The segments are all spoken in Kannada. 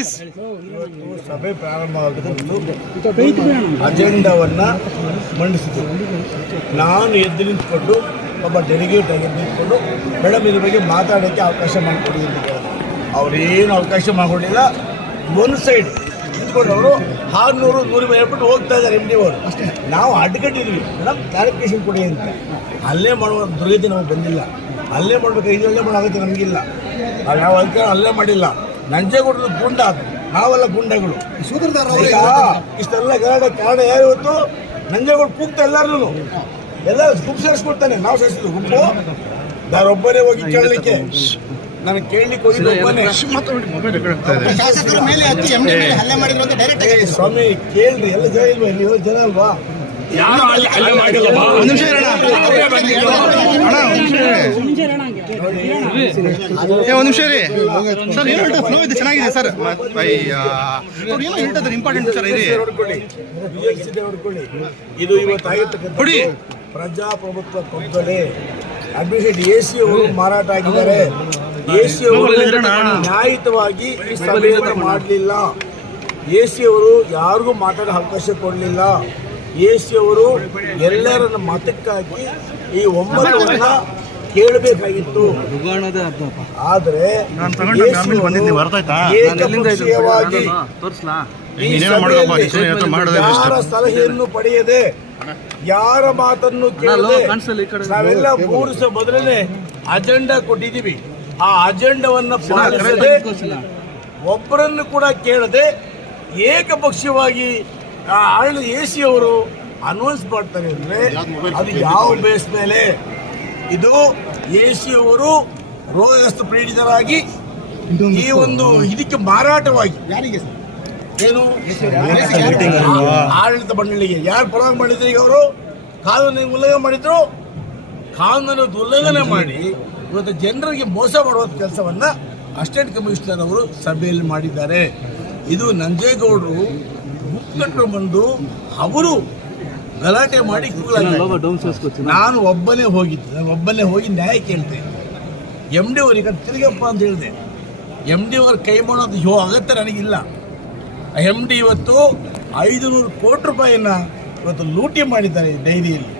ಇವತ್ತು ಸಭೆ ಪ್ರಾರಂಭ ಆಗುತ್ತಿದ್ದು ಅಜೆಂಡಾವನ್ನ ಮಂಡಿಸಿತು. ನಾನು ಎದ್ದು ನಿಂತ್ಕೊಂಡು ಒಬ್ಬ ಡೆಲಿಗೇಟ್ ಆಗಿ ಎದ್ದು ನಿಂತ್ಕೊಂಡು ಮೇಡಮ್ ಇದ್ರ ಬಗ್ಗೆ ಮಾತಾಡೋಕ್ಕೆ ಅವಕಾಶ ಮಾಡಿಕೊಡಿ ಅಂತ ಕೇಳಿದೆ. ಅವ್ರೇನು ಅವಕಾಶ ಮಾಡಿಕೊಡಲಿಲ್ಲ. ಒಂದು ಸೈಡ್ ನಿಂತ್ಕೊಂಡವರು ಅವರು ಆರುನೂರು ನೂರು ಹೇಳ್ಬಿಟ್ಟು ಹೋಗ್ತಾ ಇದ್ದಾರೆ ಎಂ ಡಿ ಅವರು. ನಾವು ಅಡ್ಡಗಟ್ಟಿದ್ವಿ ಮೇಡಮ್ ಕ್ಲಾರಿಫಿಕೇಶನ್ ಕೊಡಿ ಅಂತ. ಅಲ್ಲೇ ಮಾಡುವ ದುರ್ಗತಿ ನಮಗೆ ಬಂದಿಲ್ಲ. ಅಲ್ಲೇ ಮಾಡ್ಬೇಕು ಇದರಲ್ಲೇ ಮಾಡೋ ಅಗತ್ಯ ನಮಗಿಲ್ಲ. ನಾವು ಯಾವ ಅಧಿಕಾರ ಅಲ್ಲೇ ಮಾಡಿಲ್ಲ. ನಂಜೇಗೌಡದ ಗುಂಡ ಅದು. ನಾವೆಲ್ಲ ಗುಂಡಗಳು. ಸೂತ್ರಧಾರ ಇಷ್ಟೆಲ್ಲ ಕಾರಣ ಕಾರಣ ಯಾರು ಇವತ್ತು ನಂಜೇಗೌಡ ಕೂಗ್ತಾ ಎಲ್ಲಾರು ಎಲ್ಲ ಗುಂಪು ಸೇರಿಸ್ಕೊಡ್ತಾನೆ. ನಾವು ಸೇರಿಸಿದ್ವಿ ಗುಂಪು. ನಾನೊಬ್ಬನೇ ಹೋಗಿ ಕೇಳಲಿಕ್ಕೆ. ನಾನು ಕೇಳಲಿಕ್ಕೆ ಹೋಗಿದ್ದು ಒಬ್ಬನೇ ಹಲ್ಲೆ ಸ್ವಾಮಿ ಕೇಳ್ರಿ. ಎಲ್ಲ ಜನ ಇಲ್ವಾ ನೀವು ಜನ ಅಲ್ವಾ? ಒಂದು ನಿಮಿಷ ಇರೋಣ. ಅಣ್ಣ ಒಂದ್ ನಿಮಿಷ ರೀ ಸರ್, ಏನು ಹೇಳ್ತಾರೆ ಫ್ಲೋ ಇದೆ, ಚೆನ್ನಾಗಿದೆ ಸರ್. ಅವ್ರು ಏನೋ ಹೇಳ್ತಾರೆ ಇಂಪಾರ್ಟೆಂಟ್ ಸರ್, ಇರಿ. ಇದು ಇವತ್ತು ಕೊಡಿ. ಪ್ರಜಾಪ್ರಭುತ್ವ ಕಗ್ಗಲೆ ಅಡ್ಮಿನಿಸ್ಟ್ರೇಟ್ ಎ ಸಿ ಅವರು ಮಾರಾಟ ಆಗಿದ್ದಾರೆ ಎ ಸಿ ಅವರು ನ್ಯಾಯಿತವಾಗಿ ಈ ಸಭೆಯನ್ನು ಮಾಡಲಿಲ್ಲ. ಎ ಸಿ ಅವರು ಯಾರಿಗೂ ಮಾತಾಡೋ ಅವಕಾಶ ಕೊಡಲಿಲ್ಲ. ಎ ಸಿ ಅವರು ಎಲ್ಲರನ್ನ ಮತಕ್ಕಾಗಿ ಈ ಒಮ್ಮತವನ್ನ ಕೇಳಬೇಕಾಗಿತ್ತು. ಆದ್ರೆ. ಯಾರ ಸಲಹೆಯನ್ನು ಪಡೆಯದೆ ಯಾರ ಮಾತನ್ನು ಕೇಳದೆ ನಾವೆಲ್ಲ ಮೂರಿಸೋ ಬದಲೇ ಅಜೆಂಡಾ ಕೊಟ್ಟಿದ್ದೀವಿ. ಆ ಅಜೆಂಡವನ್ನ ಪಾಲಿಸದೆ ಒಬ್ಬರನ್ನು ಕೂಡ ಕೇಳದೆ ಏಕಪಕ್ಷೀಯವಾಗಿ ಆ ಆಳ್ ಎ ಸಿ ಅವರು ಅನೌನ್ಸ್ ಮಾಡ್ತಾರೆ ಅಂದ್ರೆ ಅದು ಯಾವ ಬೇಸ್ ಮೇಲೆ? ಇದು ಅವರು ರೋಗಗ್ರಸ್ತ ಪೀಡಿತರಾಗಿ ಈ ಒಂದು ಇದಕ್ಕೆ ಮಾರಾಟವಾಗಿ ಯಾರಿಗೆ ಏನು? ಆಡಳಿತ ಮಂಡಳಿಗೆ. ಯಾರು? ಪರವಾಗಿ ಮಾಡಿದ್ರು ಈಗ ಅವರು? ಕಾನೂನು ಉಲ್ಲಂಘನೆ ಮಾಡಿದ್ರು. ಕಾನೂನು ಉಲ್ಲಂಘನೆ ಮಾಡಿ ಇವತ್ತು ಜನರಿಗೆ ಮೋಸ ಮಾಡುವ ಕೆಲಸವನ್ನ ಅಸಿಸ್ಟೆಂಟ್ ಕಮಿಷನರ್ ಅವರು ಸಭೆಯಲ್ಲಿ ಮಾಡಿದ್ದಾರೆ. ಇದು ನಂಜೇಗೌಡರು ಮುಖಂಡರು ಬಂದು ಅವರು ಗಲಾಟೆ ಮಾಡಿ. ನಾನು ಒಬ್ಬನೇ ಹೋಗಿದ್ದೆ. ನಾನು ಒಬ್ಬನೇ ಹೋಗಿ ನ್ಯಾಯ ಕೇಳ್ತೆ. ಎಂ ಡಿ ಅವರಿಗೆ ತಿರುಗಪ್ಪ ಅಂತ ಹೇಳಿದೆ. ಎಂ ಡಿ ಅವ್ರ ಕೈ ಮಾಡೋದು ಯೋ ಅಗತ್ಯ ನನಗಿಲ್ಲ. ಎಂ ಡಿ ಇವತ್ತು ಐದು ನೂರು ಕೋಟಿ ರೂಪಾಯಿಯನ್ನ ಇವತ್ತು ಲೂಟಿ ಮಾಡಿದ್ದಾರೆ ಡೈರಿಯಲ್ಲಿ.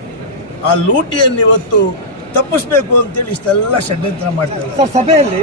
ಆ ಲೂಟಿಯನ್ನು ಇವತ್ತು ತಪ್ಪಿಸ್ಬೇಕು ಅಂತೇಳಿ ಇಷ್ಟೆಲ್ಲ ಷಡ್ಯಂತ್ರ ಮಾಡ್ತಾರೆ ಸರ್ ಸಭೆಯಲ್ಲಿ